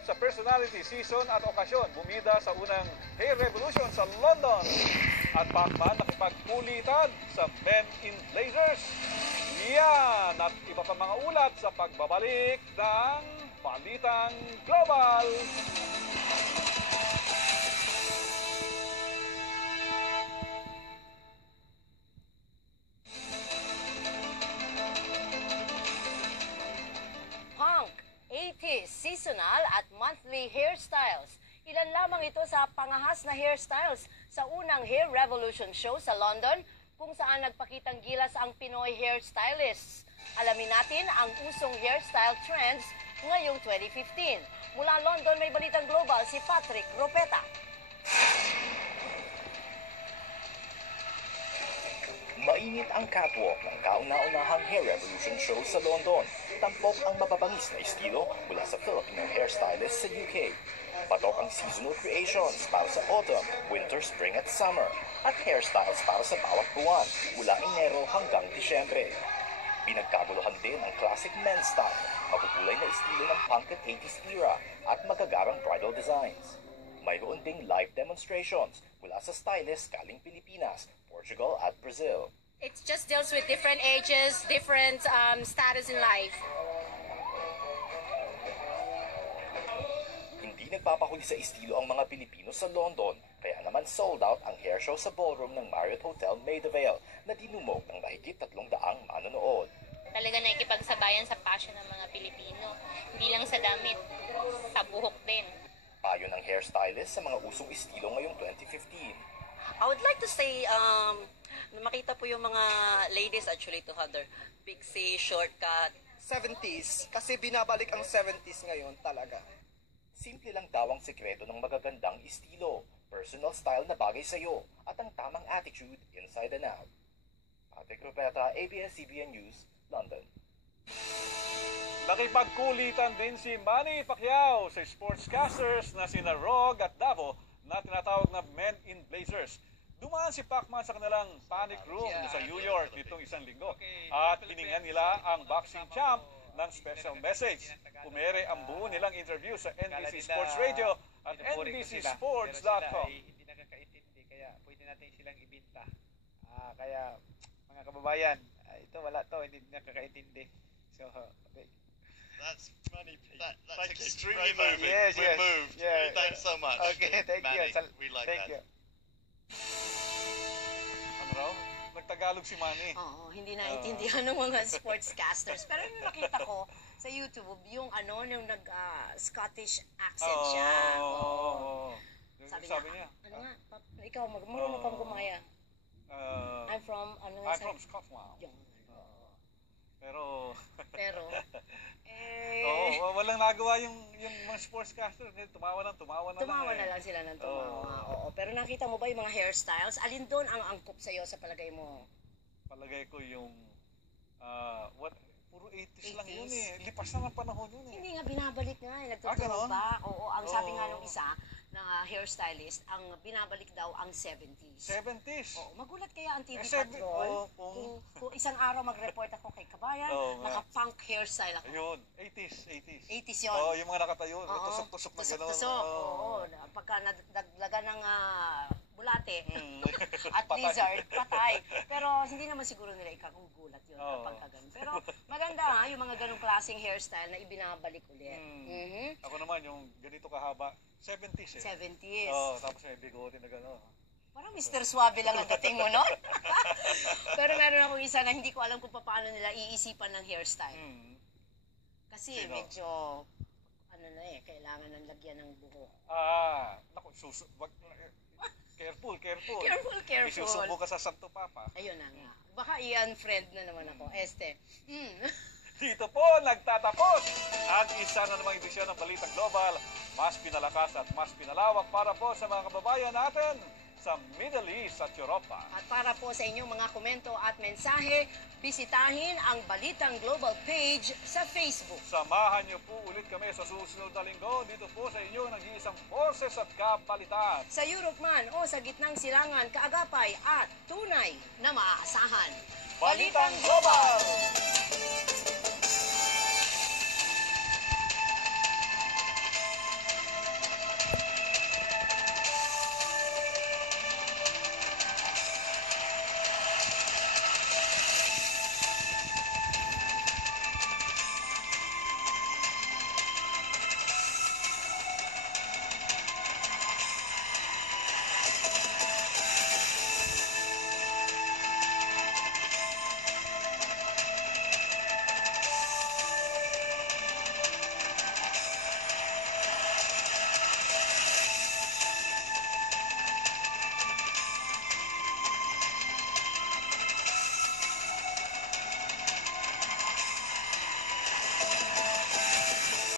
umabot sa personality season at okasyon. Bumida sa unang Hair Revolution sa London. At Pacman nakipagkulitan sa Men in Blazers. Yan at iba pa mga ulat sa pagbabalik ng Balitang Global. Punk, 80s, seasonal at monthly hairstyles. Ilan lamang ito sa pangahas na hairstyles sa unang Hair Revolution show sa London kung saan nagpakitang gilas ang Pinoy hairstylists. Alamin natin ang usong hairstyle trends ngayong 2015. Mula London, may Balitang Global si Patrick Ropeta. Mainit ang catwalk ng kauna-unahang Hair Revolution show sa London. Tampok ang mapapangis na estilo mula sa Filipino hairstylist sa UK. Patok ang seasonal creations para sa autumn, winter, spring at summer. At hairstyles para sa bawat buwan mula Enero hanggang Disyembre. Pinagkaguluhan din ang classic men's style, makukulay na estilo ng punk at 80s era at magagarang bridal designs. Mayroon ding live demonstrations mula sa stylists galing Pilipinas, Portugal at Brazil. It just deals with different ages, different status in life. Hindi nagpapahuli sa estilo ang mga Pilipino sa London, kaya naman sold out ang hair show sa ballroom ng Marriott Hotel Maida Vale na dinumog ng mahigit 300 manonood. Talaga nakikipagsabayan sa passion ng mga Pilipino. Hindi lang sa damit, sa buhok din. Payo ng hairstylist sa mga usong estilo ngayong 2015. I would like to say, makita po yung mga ladies actually to have their pixie, shortcut. 70s, kasi binabalik ang 70s ngayon talaga. Simple lang daw ang sekreto ng magagandang estilo, personal style na bagay sa'yo, at ang tamang attitude inside and out. Patrick Ropeta, ABS-CBN News, London. Nakipagkulitan din si Manny Pacquiao sa sportscasters na sina Rog at Davo na tinatawag na Men in Blazers. Dumaan si Pacman sa kanilang panic room sa New York nitong isang linggo at hiningan nila ang boxing champ ng special message. Pumere ang buo nilang interview sa NBC Sports Radio at NBCSports.com. Hindi nakakaintindi kaya pwede natin silang ibinta. Kaya mga kababayan, ito wala to, hindi nakakaintindi. So, that's funny. That's Thank extremely you. moving. Yes, We're yes. moved. Yeah, Thanks so much. Okay, thank Manny. you. We like Thank that. you. Ano raw? Nagtagalog si Manny. Oo, hindi naintindihan ng mga sportscasters. Pero yung nakita ko sa YouTube, yung yung Scottish accent siya. Oo. Sabi niya, ano nga, ikaw, marunong kang gumaya. I'm from, I'm from Scotland. Yung, Pero, walang nagawa yung mga sportscaster. Tumawa na lang sila ng tumawa. Oo. Pero nakita mo ba yung mga hairstyles? Alin doon ang angkop sa'yo sa palagay mo? Palagay ko yung, puro 80s lang yun eh. Lipas na ng panahon yun eh. Hindi nga, binabalik nga eh. Nagtuturo ba? Oo, ang sabi nga nung isa, na hairstylist, ang binabalik daw ang 70s. 70s? Oo, magulat kaya ang TV Patrol. Kung isang araw mag-report ako kay Kabayan, naka-punk hairstyle ako. Ayun, 80s. 80s yun. Oo, yung mga nakatayo, tusok-tusok na gano'n. Tusok-tusok, oo. Pagka naglaga ng bulate at lizard, patay. Pero hindi naman siguro nila ikagugulat yun kapag ganun. Pero maganda yung mga ganung klaseng hairstyle na ibinabalik ulit. Ako naman, yung ganito kahaba, 70s eh. 70s. Oo, tapos may bigote na gano'n. Parang Mr. Suave lang ang dating mo nun. Pero meron akong isa na hindi ko alam kung paano nila iisipan ng hairstyle. Kasi medyo, kailangan ng lagyan ng buhok. Naku, careful. Careful. Isusubo ka sa Santo Papa. Ayun na nga. Baka i-unfriend na naman ako. Dito po nagtatapos ang isa na namang edisyon ng Balitang Global. Mas pinalakas at mas pinalawak para po sa mga kababayan natin sa Middle East at Europa. At para po sa inyong mga komento at mensahe, bisitahin ang Balitang Global page sa Facebook. Samahan niyo po ulit kami sa susunod na linggo dito po sa inyong nag-iisang boses at kapalitan. Sa Europe man o sa gitnang silangan, kaagapay at tunay na maaasahan. Balitang Global!